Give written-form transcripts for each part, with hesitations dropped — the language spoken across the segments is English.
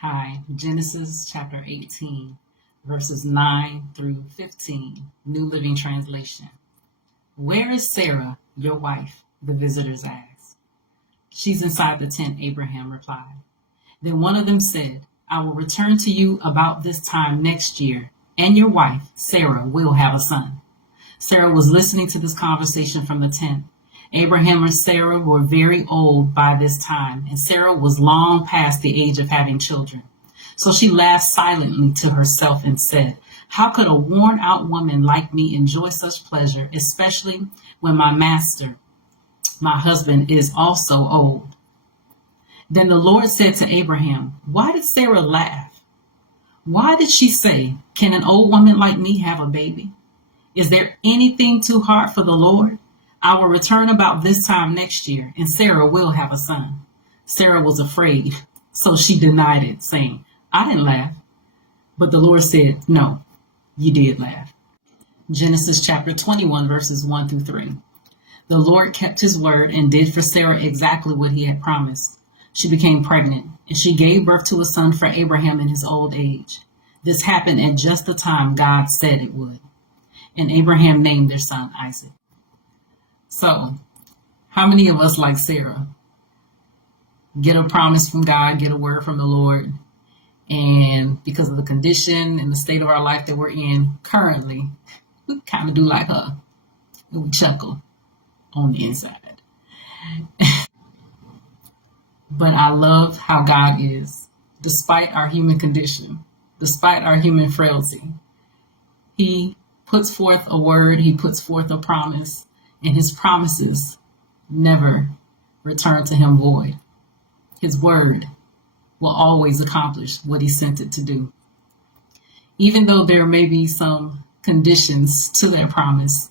Hi, Genesis chapter 18, verses 9 through 15, New Living Translation. Where is Sarah, your wife? The visitors asked. She's inside the tent, Abraham replied. Then one of them said, I will return to you about this time next year, and your wife, Sarah, will have a son. Sarah was listening to this conversation from the tent. Abraham and Sarah were very old by this time, and Sarah was long past the age of having children. So she laughed silently to herself and said, How could a worn-out woman like me enjoy such pleasure, especially when my master, my husband, is also old? Then the Lord said to Abraham, Why did Sarah laugh? Why did she say, Can an old woman like me have a baby? Is there anything too hard for the Lord? I will return about this time next year, and Sarah will have a son. Sarah was afraid, so she denied it, saying, I didn't laugh. But the Lord said, No, you did laugh. Genesis chapter 21, verses 1 through 3. The Lord kept his word and did for Sarah exactly what he had promised. She became pregnant, and she gave birth to a son for Abraham in his old age. This happened at just the time God said it would. And Abraham named their son Isaac. So, how many of us, like Sarah, get a promise from God, get a word from the Lord, and because of the condition and the state of our life that we're in currently, we kind of do like her, and we chuckle on the inside. But I love how God is, despite our human condition, despite our human frailty. He puts forth a word, he puts forth a promise, and his promises never return to him void. His word will always accomplish what he sent it to do. Even though there may be some conditions to their promise,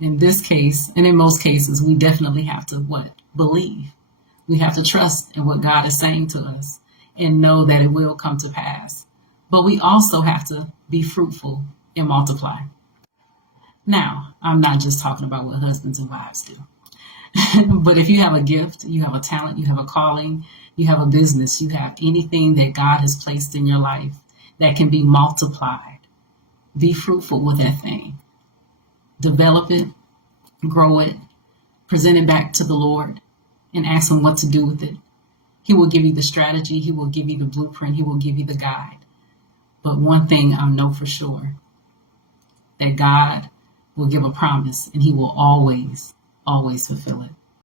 in this case, and in most cases, we definitely have to believe. We have to trust in what God is saying to us and know that it will come to pass. But we also have to be fruitful and multiply. Now, I'm not just talking about what husbands and wives do. But if you have a gift, you have a talent, you have a calling, you have a business, you have anything that God has placed in your life that can be multiplied, be fruitful with that thing. Develop it, grow it, present it back to the Lord, and ask him what to do with it. He will give you the strategy. He will give you the blueprint. He will give you the guide. But one thing I know for sure, that God will give a promise and he will always fulfill it.